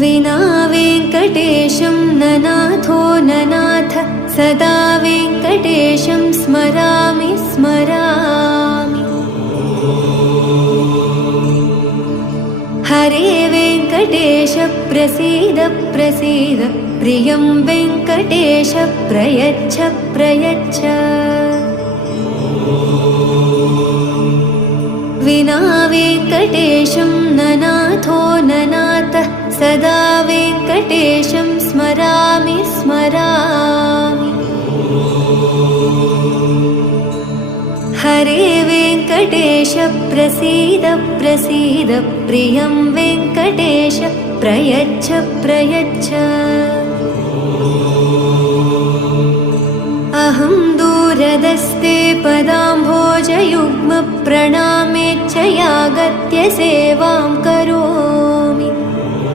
विना वेङ्कटेशं ननाथो ननाथ सदा वेङ्कटेशं स्मरामि स्मरामि। हरे वेङ्कटेश प्रसीद प्रसीद प्रियं वेङ्कटेश प्रयच्छ प्रयच्छ। विना वेङ्कटेशं ननाथो ननाथ सदा वेङ्कटेशं स्मरामि स्मरामि। हरे वेङ्कटेश प्रसीद प्रसीद प्रियं वेङ्कटेश प्रयच्छ प्रयच्छ। अहं दूरदस्ते पदाम्भोजयुग्म प्रणामेच्छ यागत्य सेवां करोमि।